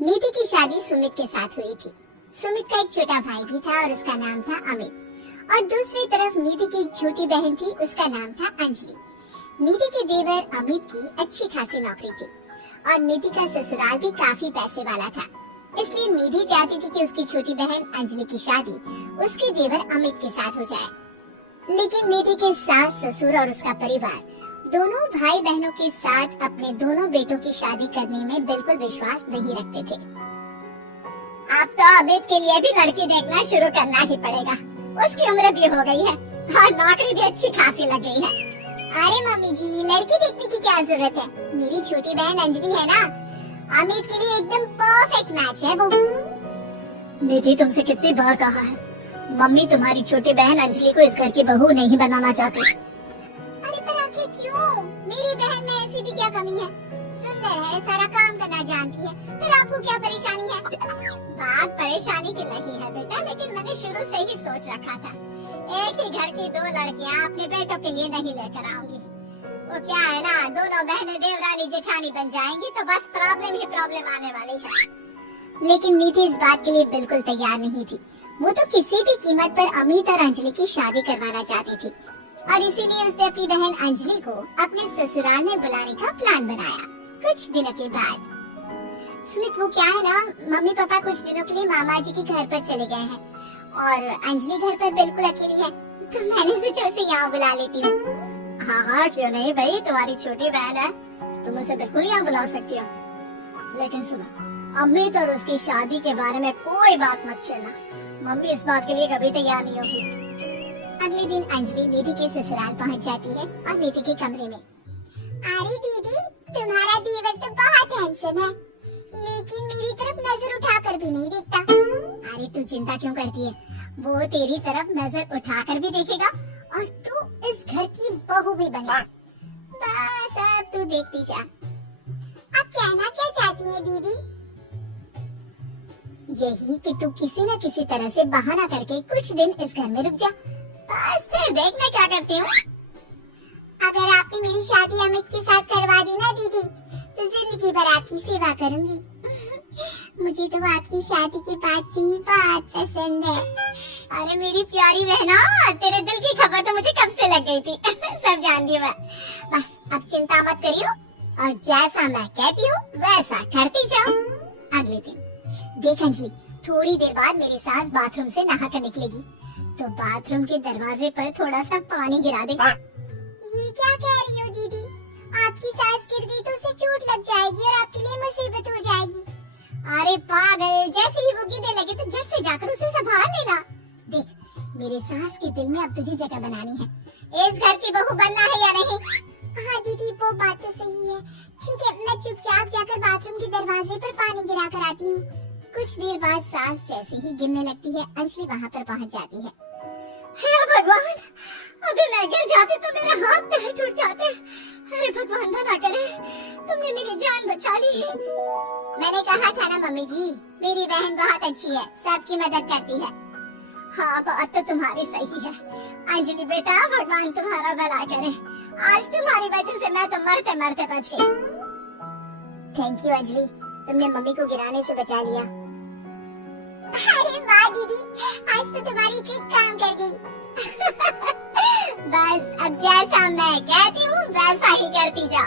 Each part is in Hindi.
निधि की शादी सुमित के साथ हुई थी। सुमित का एक छोटा भाई भी था और उसका नाम था अमित। और दूसरी तरफ निधि की एक छोटी बहन थी, उसका नाम था अंजलि। निधि के देवर अमित की अच्छी खासी नौकरी थी और निधि का ससुराल भी काफी पैसे वाला था। इसलिए निधि चाहती थी कि उसकी छोटी बहन अंजलि की शादी उसके देवर अमित के साथ हो जाए। लेकिन निधि के सास ससुर और उसका परिवार दोनों भाई बहनों के साथ अपने दोनों बेटों की शादी करने में बिल्कुल विश्वास नहीं रखते थे। अब तो अमित के लिए भी लड़की देखना शुरू करना ही पड़ेगा। उसकी उम्र भी हो गई है और नौकरी भी अच्छी खासी लग गई है। अरे मम्मी जी, लड़की देखने की क्या जरूरत है? मेरी छोटी बहन अंजलि है ना, अमित के लिए एकदम परफेक्ट मैच है वो। निधि, तुमसे कितनी बार कहा है, मम्मी तुम्हारी छोटी बहन अंजलि को इस घर की बहू नहीं बनाना चाहती। अरे पर आखिर क्यों? मेरी बहन में ऐसी भी क्या कमी है? सुंदर है, सारा काम करना जानती है, फिर आपको क्या परेशानी है? बात परेशानी की नहीं है बेटा, लेकिन मैंने शुरू से ही सोच रखा था एक ही घर की दो लड़कियां अपने बेटों के लिए नहीं लेकर आऊंगी। वो क्या है ना, दोनों बहनें देवरानी जेठानी बन जाएंगी तो बस प्रॉब्लम ही प्रॉब्लम आने वाली है। लेकिन निधि इस बात के लिए बिल्कुल तैयार नहीं थी। वो तो किसी भी कीमत पर अमित और अंजलि की शादी करवाना चाहती थी और इसीलिए उसने अपनी बहन अंजलि को अपने ससुराल में बुलाने का प्लान बनाया। कुछ दिनों के बाद सुमित, वो क्या है ना, मम्मी पापा कुछ दिनों के लिए मामा जी के घर पर चले गए हैं और अंजलि घर पर बिल्कुल अकेली है, तो मैंने सोचा उसे यहाँ बुला लेती हूँ। हाँ, क्यों नहीं भाई, तुम्हारी छोटी बहन है, तुम उसे बिल्कुल यहाँ बुला सकती हो। लेकिन सुनो, अमित और उसकी शादी के बारे में कोई बात मत छेड़ना, मम्मी इस बात के लिए कभी तैयार नहीं होगी। अगले दिन अंजलि निधि के ससुराल पहुंच जाती है और निधि के कमरे में। अरे दीदी, तुम्हारा देवर तो बहुत हैंडसम है, लेकिन मेरी तरफ नजर उठाकर भी नहीं देखता। अरे तू चिंता क्यों करती है, वो तेरी तरफ नजर उठाकर भी देखेगा और तू इस घर की बहू भी बनेगी। बस अब तू देखती जा। अब कहना क्या चाहती है दीदी? यही कि तू किसी न किसी तरह से बहाना करके कुछ दिन इस घर में रुक जा, बस फिर देख मैं क्या करती हूँ। अगर आपने मेरी शादी अमित के साथ करवा दी ना दीदी, तो जिंदगी भर आपकी सेवा करूंगी। मुझे तो आपकी शादी के बाद से ही बहुत पसंद है। अरे मेरी प्यारी बहना, तेरे दिल की खबर तो मुझे कब से लग गई थी। सब जानती हूँ मैं। बस अब चिंता मत करियो और जैसा मैं कहती हूँ वैसा करती जाओ। अगले दिन देख अंजलि, थोड़ी देर बाद मेरी सास बाथरूम से नहाकर निकलेगी, तो बाथरूम के दरवाजे पर थोड़ा सा पानी गिरा दे। ये क्या कह रही हो दीदी? आपकी सास गिर गई तो उसे चोट लग जाएगी और आपके लिए मुसीबत हो जाएगी। अरे पागल, जैसे ही वो गिरने लगे तो झट से जाकर उसे संभाल लेना। देख, मेरे सास के दिल में अब तुझे जगह बनानी है। इस घर की बहू बनना है या नहीं? हाँ दीदी, वो बात तो सही है। ठीक है, मैं चुपचाप जाकर बाथरूम के दरवाजे पर पानी गिरा कर आती हूँ। कुछ देर बाद सास जैसे ही गिरने लगती है, अंजलि वहाँ पर पहुँच जाती है। हे भगवान, अभी मैं गिर जाती तो मेरे हाथ पैर टूट जाते। अरे भगवान भला करे, तुमने मेरी जान बचा ली। मैंने कहा था ना मम्मी जी, मेरी बहन बहुत अच्छी है, सबकी मदद करती है। हाँ, बात तो तुम्हारी सही है। अंजलि बेटा, भगवान तुम्हारा भला करे। आज तुम्हारी वजह से मैं तो मरते मरते बच गई। थैंक यू अंजलि, तुमने मम्मी को गिराने से बचा लिया। अरे वाह दीदी, आज तो तुम्हारी ट्रिक काम कर गई। बस अब जैसा मैं कहती हूँ वैसा ही करती जा।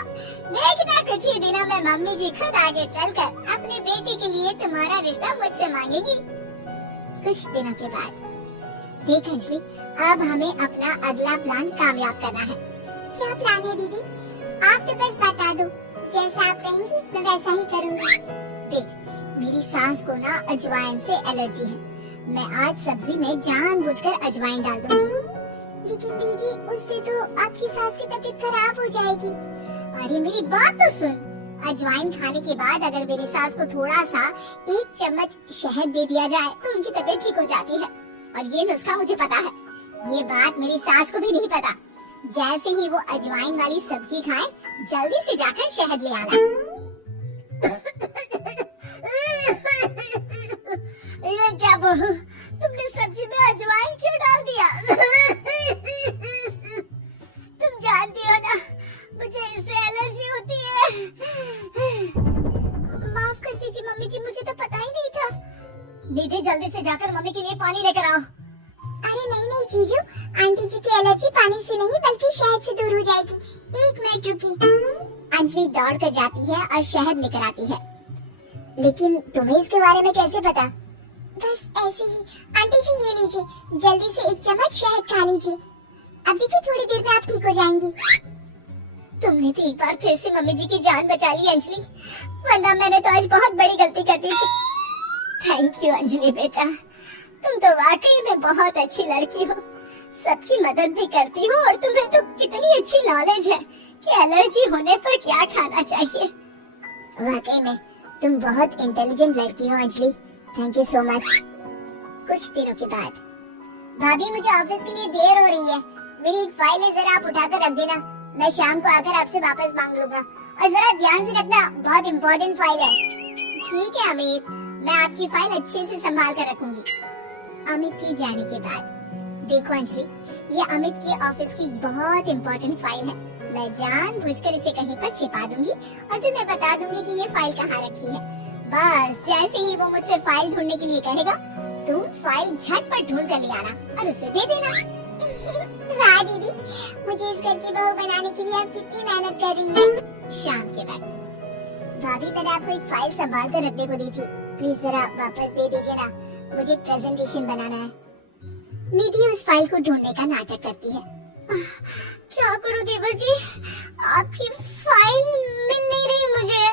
देखना कुछ ही दिनों में मम्मी जी खुद आगे चलकर अपने बेटे के लिए तुम्हारा रिश्ता मुझसे मांगेगी। कुछ दिनों के बाद देख अंजलि, अब हमें अपना अगला प्लान कामयाब करना है। क्या प्लान है दीदी? आप तो बस बता दो, जैसा आप कहेंगी मैं वैसा ही करूँगी। देख, मेरी सास को ना अजवाइन से एलर्जी है, मैं आज सब्जी में जानबूझकर अजवाइन डाल दूंगी। लेकिन दीदी, उससे तो आपकी सास की तबीयत खराब हो जाएगी। अरे मेरी बात तो सुन, अजवाइन खाने के बाद अगर मेरी सास को थोड़ा सा 1 चम्मच शहद दे दिया जाए तो उनकी तबीयत ठीक हो जाती है। और ये नुस्खा मुझे पता है, ये बात मेरी सास को भी नहीं पता। जैसे ही वो अजवाइन वाली सब्जी खाएं, जल्दी से जाकर शहद ले आना। ये क्या बहू, तुमने सब्जी में अजवाइन क्यों डाल दिया? तुम जानती हो ना, मुझे इससे एलर्जी होती है। माफ कर दीजिए मम्मी जी, मुझे तो पता ही नहीं था। निधि जल्दी से जाकर मम्मी के लिए पानी लेकर आओ। अरे नहीं नहीं जीजू, आंटी जी की एलर्जी पानी से नहीं बल्कि शहद से दूर हो जाएगी। 1 मिनट रुकी। अंजलि दौड़ कर जाती है और शहद लेकर आती है। लेकिन तुम्हें इसके बारे में कैसे पता? बस ऐसे ही। आंटी जी ये लीजिए, जल्दी से 1 चम्मच शहद खा लीजिए। अब देखिए थोड़ी देर में आप ठीक हो जाएंगी। तुमने तो एक बार फिर से मम्मी जी की जान बचा ली अंजलि, वरना मैंने तो आज बहुत बड़ी गलती कर दी थी। थैंक यू अंजलि बेटा, तुम तो वाकई में बहुत अच्छी लड़की हो, सबकी मदद भी करती हो और तुम्हें तो कितनी अच्छी नॉलेज है कि एलर्जी होने पर क्या खाना चाहिए। वाकई में तुम बहुत इंटेलिजेंट लड़की हो Anjali, thank you so much. कुछ दिनों के बाद, भाभी मुझे ऑफिस के लिए देर हो रही है, मेरी एक फाइल है, जरा आप उठाकर रख देना, मैं शाम को आकर आपसे वापस मांग लूंगा। और जरा ध्यान से रखना, बहुत इम्पोर्टेंट फाइल है। ठीक है अमित, मैं आपकी फाइल अच्छे से संभाल कर रखूंगी। अमित के जाने के बाद, देखो अंजलि, ये अमित के ऑफिस की बहुत इम्पोर्टेंट फाइल है। मैं जानबूझकर इसे कहीं पर छिपा दूंगी और तुम्हें बता दूंगी कि ये फाइल कहाँ रखी है। बस जैसे ही वो मुझसे फाइल ढूंढने के लिए कहेगा, तुम फाइल झटपट ढूंढ कर ले आना और उसे दे देना। वाह दीदी, मुझे इस घर की बहू बनाने के लिए आप कितनी मेहनत कर रही हैं। शाम के वक्त, भाभी मैंने आपको एक फाइल संभाल कर रखने को दी थी, प्लीज जरा वापस दे दीजिए ना, मुझे एक प्रेजेंटेशन बनाना है। निधि उस फाइल को ढूंढने का नाटक करती है। क्या करूं देवर जी, आपकी फाइल मिल नहीं रही मुझे।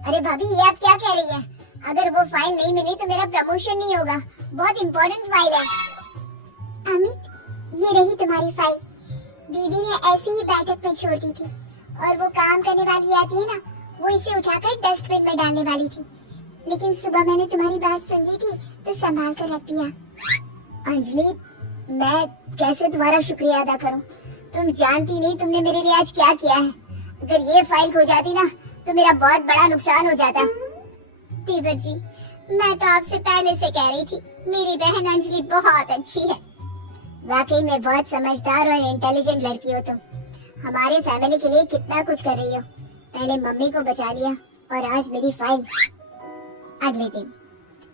अरे भाभी ये आप क्या कह रही हैं? अगर वो फाइल नहीं मिली तो मेरा प्रमोशन नहीं होगा, बहुत इम्पोर्टेंट फाइल है। अमित, ये रही तुम्हारी फाइल, दीदी ने ऐसे ही बैठक में छोड़ दी थी और वो काम करने वाली आती है ना, वो इसे उठाकर डस्टबिन में डालने वाली थी, लेकिन सुबह मैंने तुम्हारी बात सुन ली थी तो संभाल कर रख दिया। अंजलि, मैं कैसे तुम्हारा शुक्रिया अदा करूं? तुम जानती नहीं तुमने मेरे लिए आज क्या किया है। अगर ये फाइल खो जाती ना तो मेरा बहुत बड़ा नुकसान हो जाता। देवर जी, मैं तो आपसे पहले से कह रही थी, मेरी बहन अंजलि बहुत अच्छी है। वाकई में बहुत समझदार और इंटेलिजेंट लड़की हो तुम। हमारे फैमिली के लिए कितना कुछ कर रही हो। पहले मम्मी को बचा लिया और आज मेरी फाइल। अगले दिन,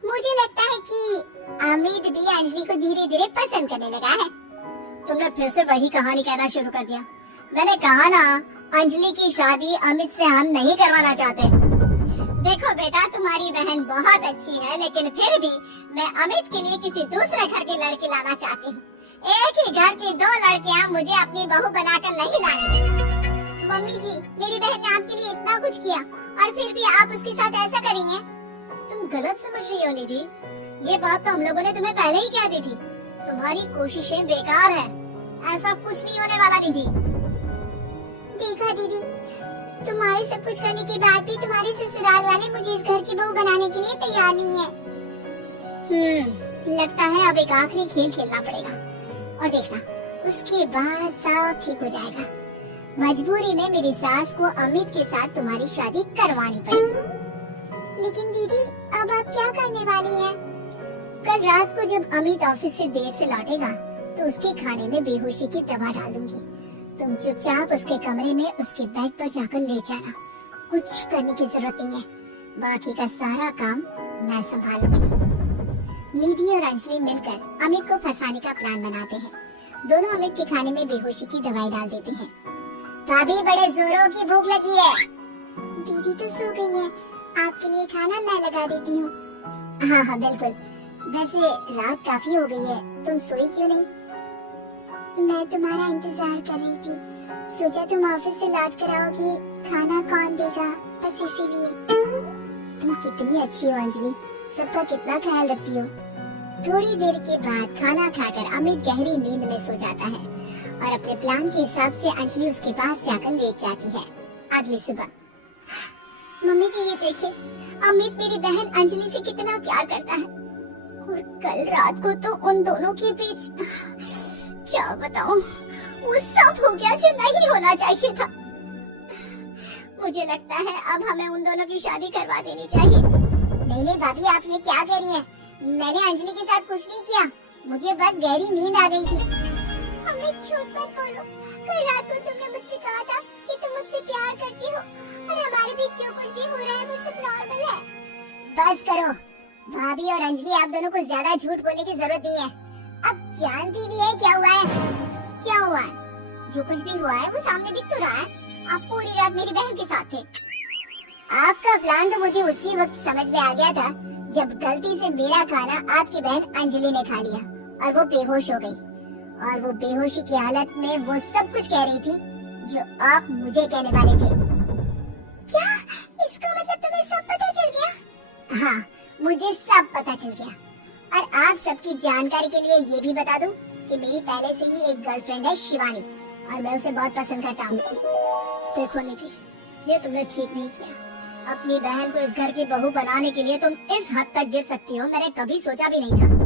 मुझे लगता है कि अमित भी अंजलि को धीरे धीरे पसंद करने लगा है। तुमने फिर से वही कहानी कहना शुरू कर दिया। मैंने कहा ना, अंजलि की शादी अमित से हम नहीं करवाना चाहते। देखो बेटा, तुम्हारी बहन बहुत अच्छी है, लेकिन फिर भी मैं अमित के लिए किसी दूसरे घर की लड़की लाना चाहती हूँ। एक ही घर की 2 लड़कियाँ मुझे अपनी बहू बनाकर नहीं लानी। मम्मी जी, मेरी बहन ने आपके लिए इतना कुछ किया और फिर भी आप उसके साथ ऐसा कर रही हैं। तुम गलत समझ रही हो निधि, ये बात तो हम लोगों ने तुम्हें पहले ही कह दी थी। तुम्हारी कोशिशें बेकार है, ऐसा कुछ नहीं होने वाला निधि। देखा दीदी, तुम्हारे सब कुछ करने के बाद भी तुम्हारे ससुराल वाले मुझे इस घर की बहू बनाने के लिए तैयार नहीं है। लगता है अब एक आखिरी खेल खेलना पड़ेगा और देखना, उसके बाद सब ठीक हो जाएगा। मजबूरी में मेरी सास को अमित के साथ तुम्हारी शादी करवानी पड़ेगी। लेकिन दीदी, अब आप क्या करने वाली हैं? कल रात को जब अमित ऑफिस से देर से लौटेगा तो उसके खाने में बेहोशी की दवा डाल दूंगी। तुम चुपचाप उसके कमरे में उसके बेड पर जाकर लेट जाना, कुछ करने की जरूरत नहीं है, बाकी का सारा काम मैं संभालूंगी। निधि और अंजलि मिलकर अमित को फंसाने का प्लान बनाते हैं। दोनों अमित के खाने में बेहोशी की दवाई डाल देते हैं। भाभी, बड़े जोरों की भूख लगी है। दीदी तो सो गई है, आपके लिए खाना मैं लगा देती हूँ। हाँ हाँ बिल्कुल। वैसे रात काफी हो गई है, तुम सोई क्यों नहीं? मैं तुम्हारा इंतजार कर रही थी, सोचा तुम ऑफिस से लौट कर आओगी, खाना कौन देगा, बस इसीलिए। तुम कितनी अच्छी हो अंजलि, सबका कितना ख्याल रखती हो। थोड़ी देर के बाद खाना खाकर अमित गहरी नींद में सो जाता है और अपने प्लान के हिसाब से अंजलि उसके पास जाकर लेट जाती है। अगली सुबह, मम्मी जी ये देखिए, अमित मेरी बहन अंजलि से कितना प्यार करता है और कल रात को तो उन दोनों के बीच क्या बताऊं, वो सब हो गया जो नहीं होना चाहिए था। मुझे लगता है अब हमें उन दोनों की शादी करवा देनी चाहिए। नहीं नहीं भाभी, आप ये क्या कह रही हैं? मैंने अंजलि के साथ कुछ नहीं किया, मुझे बस गहरी नींद आ गई थी। अमित झूठ मत बोलो, कल रात को तुमने मुझसे कहा था कि तुम मुझसे प्यार करती हो और हमारे बीच जो कुछ भी हो रहा है वो सब नॉर्मल है। बस करो भाभी और अंजलि, आप दोनों को ज्यादा झूठ बोलने की जरूरत नहीं है। अब जानती भी है क्या हुआ है। क्या हुआ है? जो कुछ भी हुआ है वो सामने दिख तो रहा है। आप पूरी रात मेरी बहन के साथ थे। आपका प्लान तो मुझे उसी वक्त समझ में आ गया था जब गलती से मेरा खाना आपकी बहन अंजलि ने खा लिया और वो बेहोश हो गई। और वो बेहोशी की हालत में वो सब कुछ कह रही थी जो आप मुझे कहने वाले थे। क्या इसका मतलब तुम्हें सब पता चल गया? हाँ, मुझे सब पता चल गया। और आप सबकी जानकारी के लिए ये भी बता दूं कि मेरी पहले से ही एक गर्लफ्रेंड है शिवानी और मैं उसे बहुत पसंद करता हूँ। देखो निधि, ये तुमने ठीक नहीं किया। अपनी बहन को इस घर की बहू बनाने के लिए तुम इस हद तक गिर सकती हो, मैंने कभी सोचा भी नहीं था।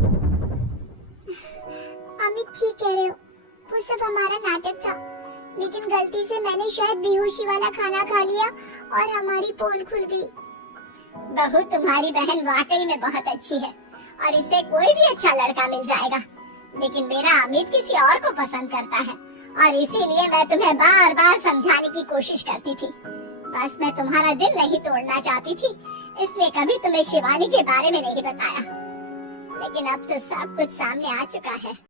अमित ठीक कह रहे हो, वो सब हमारा नाटक था, लेकिन गलती से मैंने शायद बेहोशी वाला खाना खा लिया और हमारी पोल खुल गई। बहू तुम्हारी बहन वाकई में बहुत अच्छी है और इससे कोई भी अच्छा लड़का मिल जाएगा, लेकिन मेरा अमित किसी और को पसंद करता है और इसीलिए मैं तुम्हें बार बार समझाने की कोशिश करती थी। बस मैं तुम्हारा दिल नहीं तोड़ना चाहती थी, इसलिए कभी तुम्हें शिवानी के बारे में नहीं बताया। लेकिन अब तो सब कुछ सामने आ चुका है।